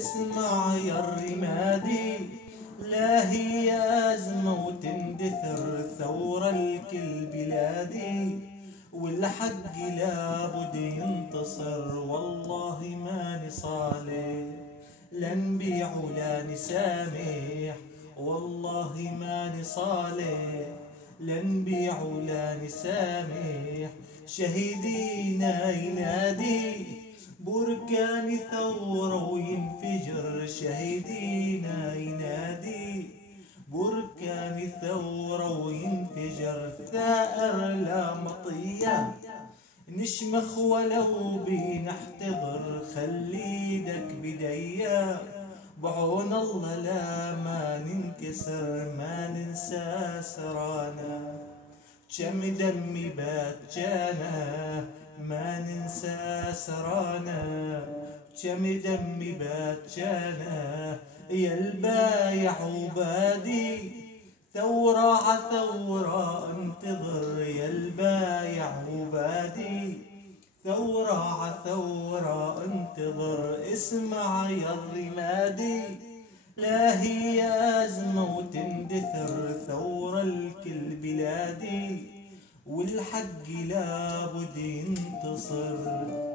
اسمع يا الرمادي، لا هي أزمة وتندثر ثورة الكل بلادي، والحق لابد ينتصر. والله ماني صالح لا نبيع ولا نسامح، والله ماني صالح لا نبيع ولا نسامح. شهيدينا ينادي بركان ثورة وينفجر، شهيدينا ينادي بركان ثورة وينفجر. ثائر لا مطية نشمخ ولو بنحتضر، خلي ايدك بديا بعون الله لا ما ننكسر، ما ننسى سرانا. كم دمي بات جانا ما ننسى سرانا، كم دمي بات جانا يا البايع وبادي. ثورة عثورة انتظر يا البايع وبادي، ثورة عثورة انتظر. اسمع يا الرمادي، لا هي أزمة وتندثر ثورة الكل بلادي، والحق لابد ينتصر.